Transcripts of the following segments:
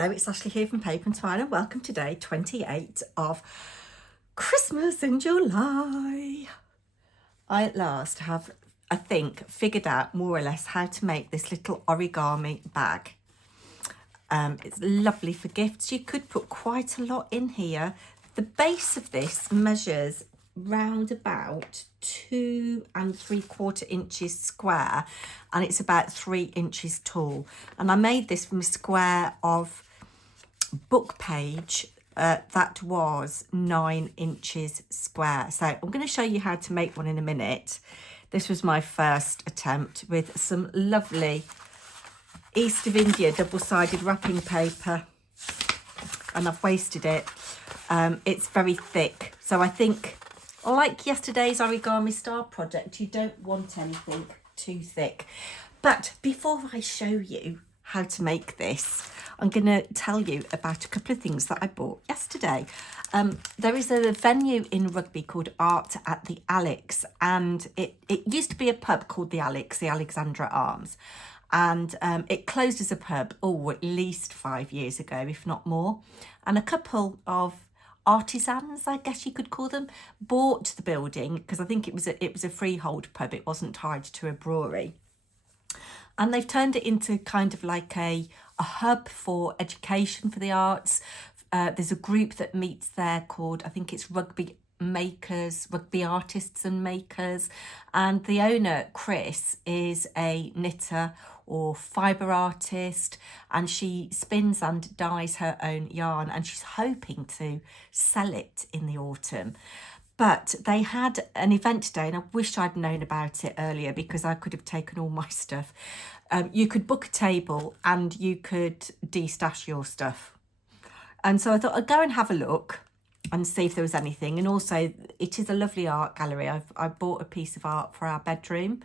Hello, it's Ashley here from Paper&Twine and welcome to day 28 of Christmas in July. I at last have, I think, figured out more or less how to make this little origami bag. It's lovely for gifts. You could put quite a lot in here. The base of this measures round about 2 3/4 inches square, and it's about 3 inches tall. And I made this from a square of book page that was 9 inches square. So I'm going to show you how to make one in a minute. This was my first attempt with some lovely East of India double-sided wrapping paper, and I've wasted it. It's very thick, so I think, like yesterday's Origami Star project, you don't want anything too thick. But before I show you how to make this, I'm going to tell you about a couple of things that I bought yesterday. There is a venue in Rugby called Art at the Alex, and it used to be a pub called the Alex, the Alexandra Arms, and it closed as a pub, at least 5 years ago, if not more. And a couple of artisans, I guess you could call them, bought the building because I think it was a freehold pub. It wasn't tied to a brewery. And they've turned it into kind of like a hub for education for the arts. There's a group that meets there called, I think it's Rugby Artists and Makers. And the owner, Chris, is a knitter or fibre artist, and she spins and dyes her own yarn, and she's hoping to sell it in the autumn. But they had an event today, and I wish I'd known about it earlier because I could have taken all my stuff. You could book a table and you could de-stash your stuff. And so I thought I'd go and have a look and see if there was anything. And also, it is a lovely art gallery. I bought a piece of art for our bedroom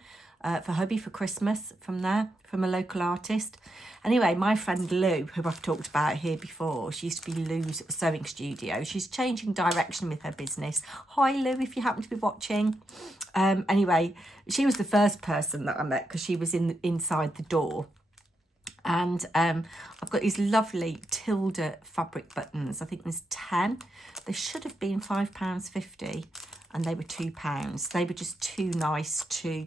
for hubby for Christmas from there, from a local artist. Anyway, my friend Lou, who I've talked about here before, she used to be Lou's Sewing Studio. She's changing direction with her business. Hi Lou, if you happen to be watching. Anyway, she was the first person that I met because she was inside the door. And I've got these lovely Tilda fabric buttons. I think there's 10. They should have been £5.50 and they were £2. They were just too nice to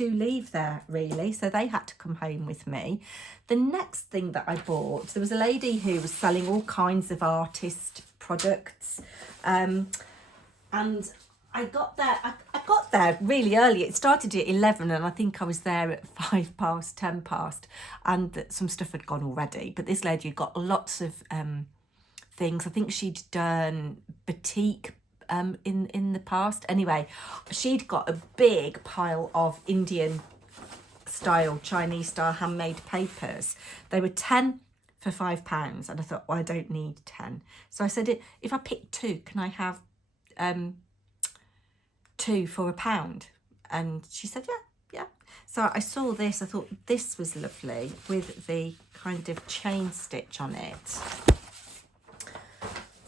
leave there, really. So they had to come home with me. The next thing that I bought, there was a lady who was selling all kinds of artist products. And I got there really early. It started at 11 and I think I was there at 10 past, and some stuff had gone already. But this lady had got lots of things. I think she'd done batik in the past. Anyway, she'd got a big pile of Indian style, Chinese style handmade papers. They were 10 for £5, and I thought, well, I don't need 10. So I said, if I pick 2, can I have 2 for £1? And she said, yeah. So I saw this, I thought this was lovely with the kind of chain stitch on it.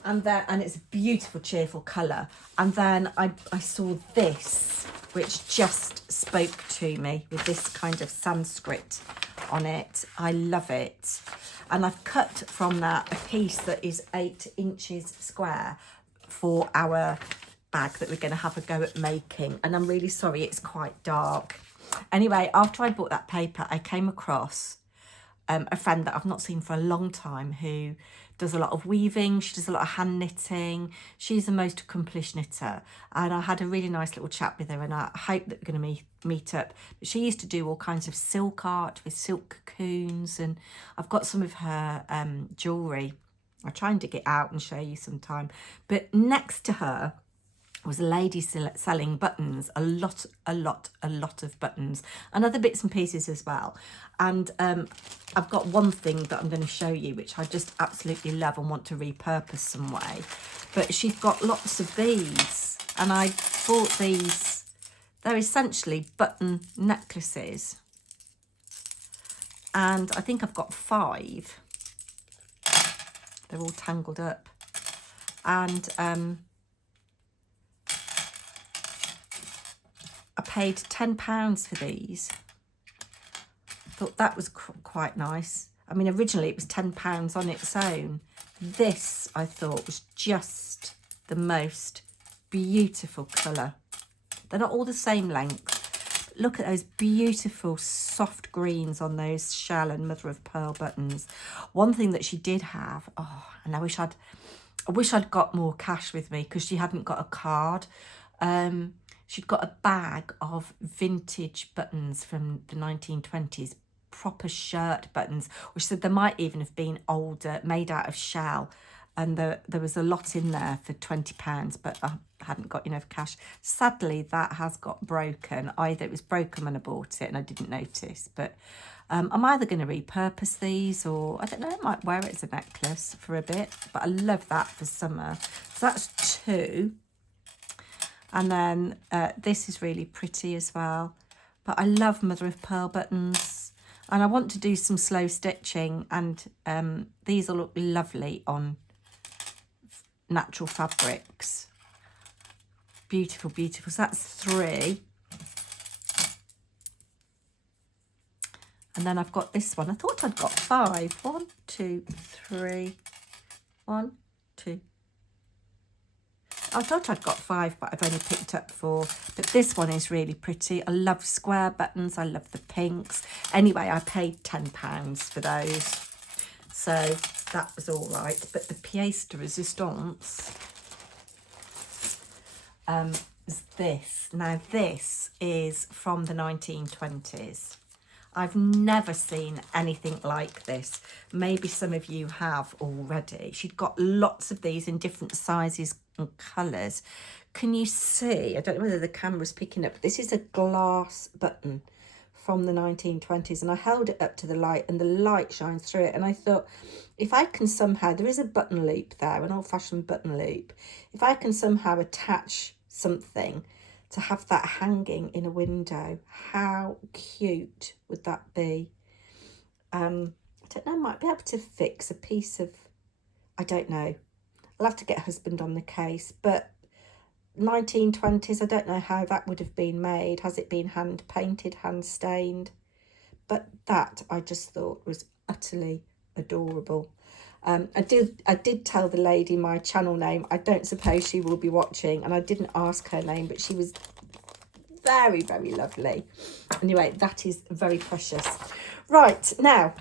And it's a beautiful, cheerful colour. And then I saw this, which just spoke to me with this kind of Sanskrit on it. I love it. And I've cut from that a piece that is 8 inches square for our bag that we're going to have a go at making. And I'm really sorry, it's quite dark. Anyway, after I bought that paper, I came across a friend that I've not seen for a long time who does a lot of weaving. She does a lot of hand knitting. She's the most accomplished knitter, and I had a really nice little chat with her, and I hope that we're going to meet up. But she used to do all kinds of silk art with silk cocoons, and I've got some of her jewellery. I'll try and dig it out and show you sometime. But next to her was a lady selling buttons, a lot of buttons, and other bits and pieces as well. And I've got one thing that I'm going to show you, which I just absolutely love and want to repurpose some way. But she's got lots of these, and I bought these. They're essentially button necklaces, and I think I've got 5. They're all tangled up, and I paid £10 for these. Thought that was quite nice. I mean, originally it was £10 on its own. This, I thought, was just the most beautiful colour. They're not all the same length. Look at those beautiful soft greens on those shell and mother of pearl buttons. One thing that she did have, oh, and I wish I'd got more cash with me because she hadn't got a card. She'd got a bag of vintage buttons from the 1920s, proper shirt buttons, which said there might even have been older, made out of shell. And there was a lot in there for £20, but I hadn't got enough cash. Sadly, that has got broken. Either it was broken when I bought it and I didn't notice, but I'm either going to repurpose these, or I don't know, I might wear it as a necklace for a bit, but I love that for summer. So that's 2. And then this is really pretty as well. But I love mother of pearl buttons. And I want to do some slow stitching, and these will look lovely on natural fabrics. Beautiful, beautiful. So that's 3. And then I've got this one. I thought I'd got 5. 1, 2, 3. 1, 2. I thought I'd got 5, but I've only picked up 4. But this one is really pretty. I love square buttons. I love the pinks. Anyway, I paid £10 for those. So that was all right. But the pièce de résistance is this. Now, this is from the 1920s. I've never seen anything like this. Maybe some of you have already. She'd got lots of these in different sizes and colours. Can you see? I don't know whether the camera's picking up, but this is a glass button from the 1920s, and I held it up to the light and the light shines through it, and I thought, if I can somehow, there is a button loop there, an old-fashioned button loop, if I can somehow attach something to have that hanging in a window, how cute would that be? I don't know, I might be able to fix a piece of, I don't know, I'll have to get husband on the case, but 1920s, I don't know how that would have been made. Has it been hand painted, hand stained? But that I just thought was utterly adorable. I did tell the lady my channel name. I don't suppose she will be watching, and I didn't ask her name, but she was very, very lovely. Anyway, that is very precious. Right, now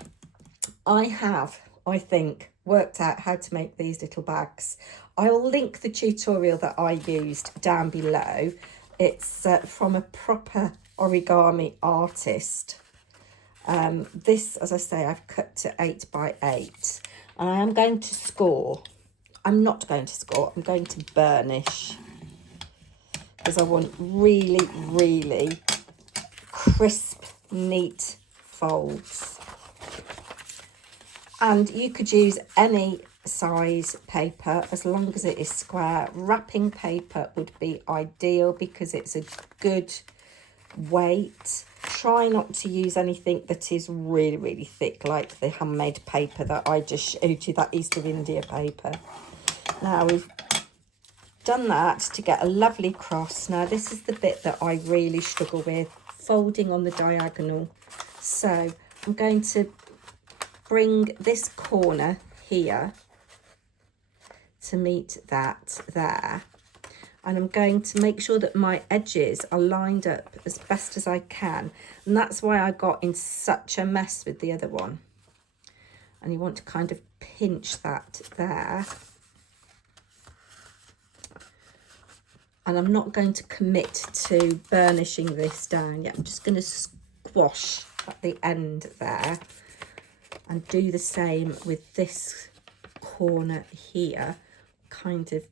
I have, I think, worked out how to make these little bags. I'll link the tutorial that I used down below. It's from a proper origami artist. This, as I say, I've cut to 8 by 8, and I am going to score. I'm not going to score, I'm going to burnish, because I want really, really crisp, neat folds. And you could use any size paper as long as it is square. Wrapping paper would be ideal because it's a good weight. Try not to use anything that is really, really thick, like the handmade paper that I just showed you, that East of India paper. Now we've done that to get a lovely cross. Now this is the bit that I really struggle with, folding on the diagonal. So I'm going to bring this corner here to meet that there, and I'm going to make sure that my edges are lined up as best as I can, and that's why I got in such a mess with the other one. And you want to kind of pinch that there, and I'm not going to commit to burnishing this down yet. I'm just going to squash at the end there, and do the same with this corner here, kind of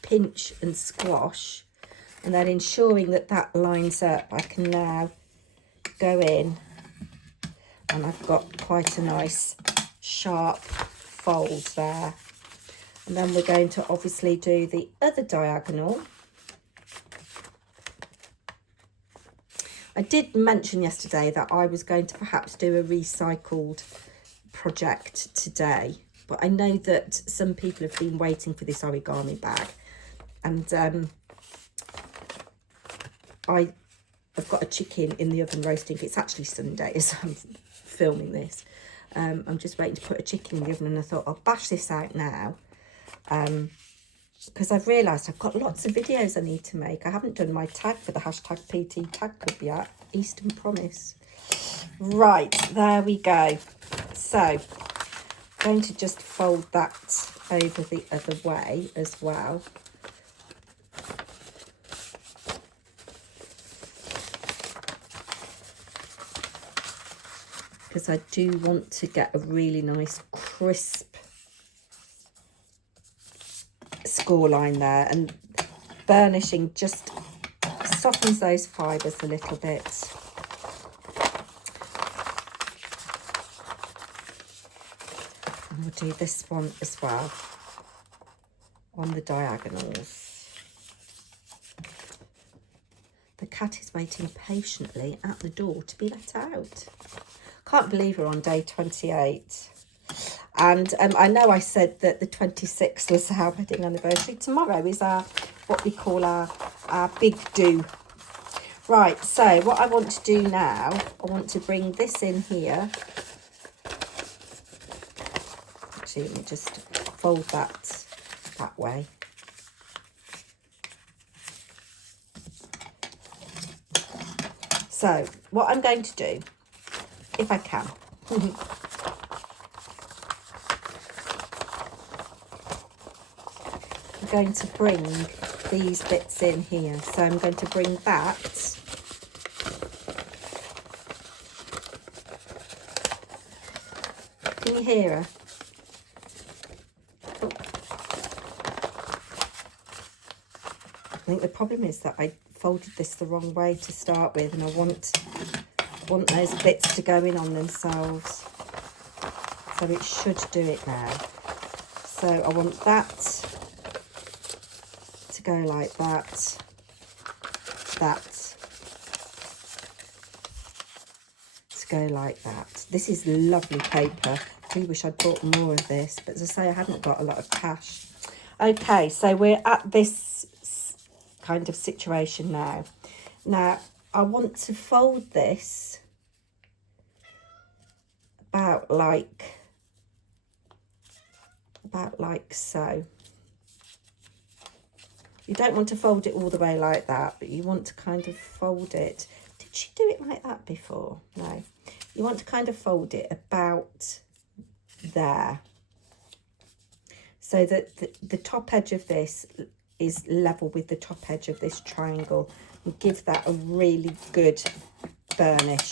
pinch and squash, and then ensuring that that lines up, I can now go in, and I've got quite a nice sharp fold there. And then we're going to obviously do the other diagonal. I did mention yesterday that I was going to perhaps do a recycled project today, but I know that some people have been waiting for this origami bag, and I've got a chicken in the oven roasting. It's actually Sunday as I'm filming this, I'm just waiting to put a chicken in the oven, and I thought I'll bash this out now. Because I've realised I've got lots of videos I need to make. I haven't done my tag for the hashtag PT Tag Club yet. Eastern Promise. Right, there we go. So, I'm going to just fold that over the other way as well. Because I do want to get a really nice crisp score line there, and burnishing just softens those fibres a little bit. And we'll do this one as well on the diagonals. The cat is waiting patiently at the door to be let out. Can't believe we're on day 28. And I know I said that the 26th was our wedding anniversary. Tomorrow is our, what we call our big do. Right, so what I want to do now, I want to bring this in here. Actually, let me just fold that way. So what I'm going to do, if I can, I'm going to bring these bits in here. So I'm going to bring that Can you hear her? Oh. I think the problem is that I folded this the wrong way to start with, and I want those bits to go in on themselves. So it should do it now. So I want that to go like that, that to go like that. This is lovely paper. I do wish I'd bought more of this, but as I say, I haven't got a lot of cash. Okay, so we're at this kind of situation now. Now, I want to fold this about like so. You don't want to fold it all the way like that, but you want to kind of fold it. Did she do it like that before? No. You want to kind of fold it about there, so that the top edge of this is level with the top edge of this triangle, and give that a really good burnish.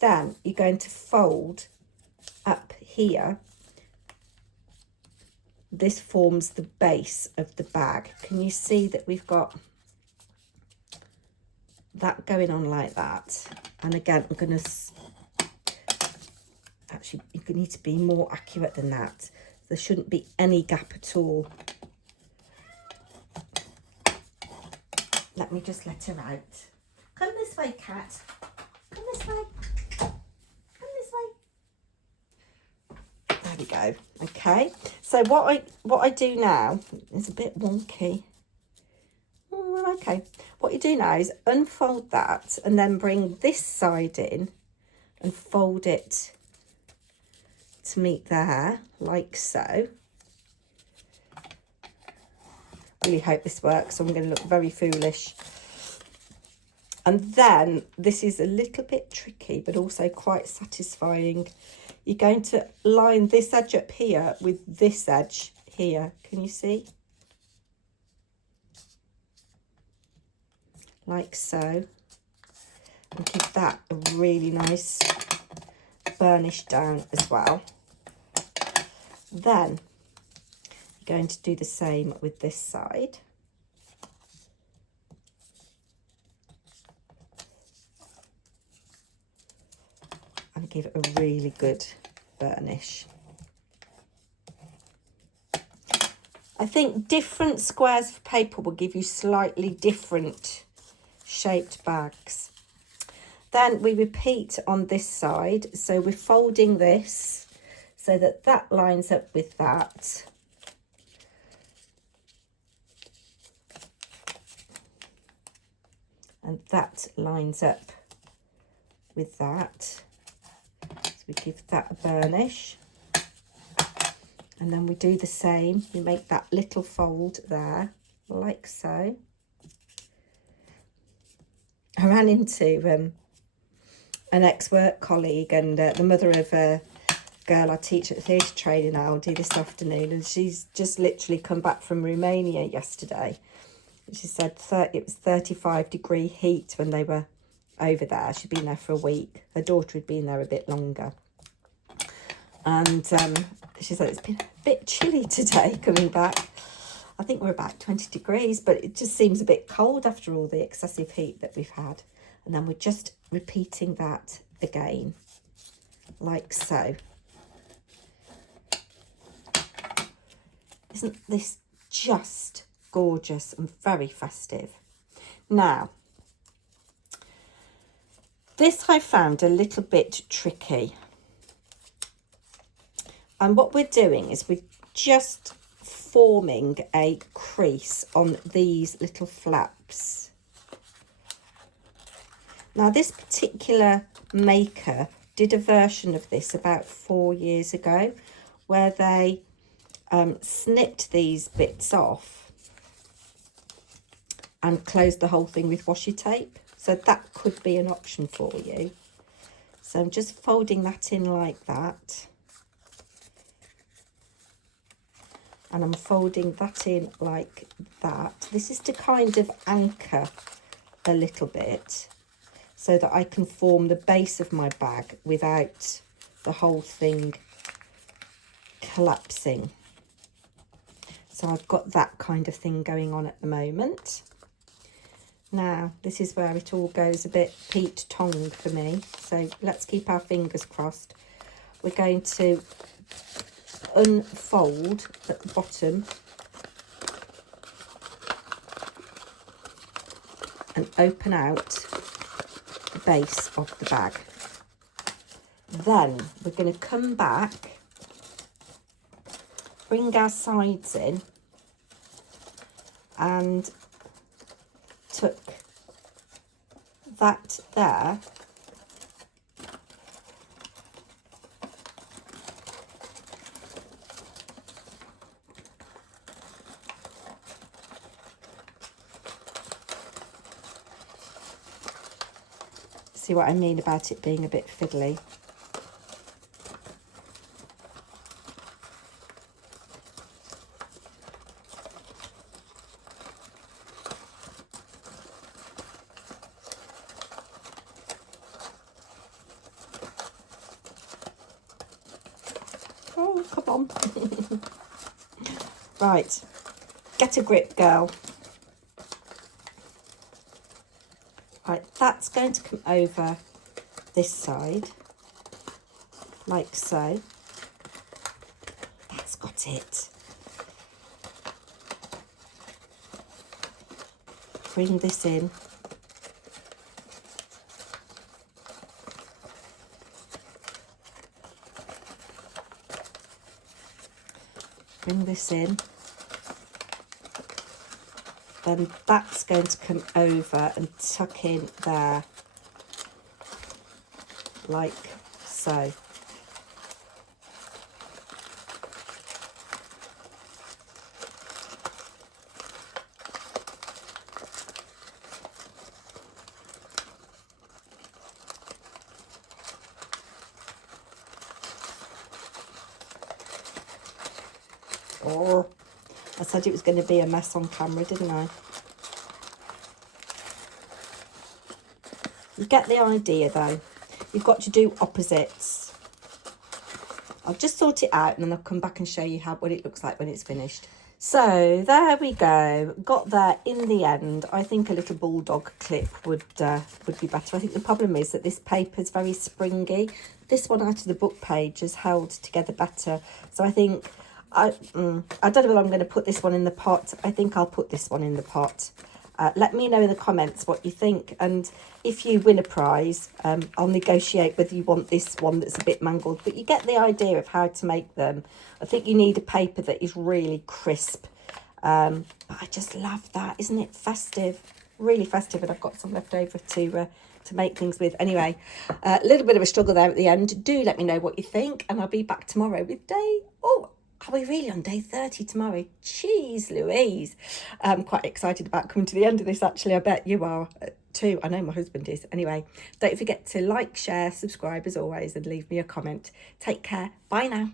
Then you're going to fold up here. This forms the base of the bag. Can you see that we've got that going on like that? And again, I'm going to actually, you need to be more accurate than that. There shouldn't be any gap at all. Let me just let her out. Come this way, cat. Come this way. Come this way. There we go. Okay. So what I do now is a bit wonky. Oh, okay. What you do now is unfold that and then bring this side in and fold it to meet there, like so. Really hope this works. I'm going to look very foolish. And then this is a little bit tricky, but also quite satisfying. You're going to line this edge up here with this edge here. Can you see? Like so. And give that a really nice burnish down as well. Then you're going to do the same with this side. And give it a really good burnish. I think different squares of paper will give you slightly different shaped bags. Then we repeat on this side. So we're folding this so that that lines up with that. And that lines up with that. So we give that a burnish. And then we do the same. We make that little fold there, like so. I ran into an ex-work colleague and the mother of a girl I teach at theatre training now this afternoon, and she's just literally come back from Romania yesterday. She said it was 35-degree heat when they were over there. She'd been there for a week. Her daughter had been there a bit longer. And she said it's been a bit chilly today coming back. I think we're about 20 degrees, but it just seems a bit cold after all the excessive heat that we've had. And then we're just repeating that again, like so. Isn't this just gorgeous and very festive? Now, this I found a little bit tricky. And what we're doing is we're just forming a crease on these little flaps. Now, this particular maker did a version of this about 4 years ago where they snipped these bits off and closed the whole thing with washi tape. So that could be an option for you. So I'm just folding that in like that. And I'm folding that in like that. This is to kind of anchor a little bit so that I can form the base of my bag without the whole thing collapsing. So I've got that kind of thing going on at the moment. Now, this is where it all goes a bit Pete Tong for me. So let's keep our fingers crossed. We're going to unfold at the bottom and open out the base of the bag. Then we're going to come back, bring our sides in and tuck that there see what I mean about it being a bit fiddly. Oh, come on. Right, get a grip, girl. Right, that's going to come over this side, like so. That's got it. Bring this in. Bring this in. Then that's going to come over and tuck in there, like so. Oh, I said it was going to be a mess on camera, didn't I? You get the idea though. You've got to do opposites. I'll just sort it out and then I'll come back and show you what it looks like when it's finished. So there we go. Got there in the end. I think a little bulldog clip would be better. I think the problem is that this paper is very springy. This one out of the book page is held together better. So I think I don't know whether I'm going to put this one in the pot. I think I'll put this one in the pot. Let me know in the comments what you think, and if you win a prize, I'll negotiate whether you want this one that's a bit mangled, but you get the idea of how to make them. I think you need a paper that is really crisp, but I just love that. Isn't it festive? really festive, and I've got some left over to make things with. Anyway, a little bit of a struggle there at the end. Do let me know what you think, and I'll be back tomorrow with are we really on day 30 tomorrow? Jeez Louise. I'm quite excited about coming to the end of this, actually. I bet you are too. I know my husband is. Anyway, don't forget to like, share, subscribe as always, and leave me a comment. Take care. Bye now.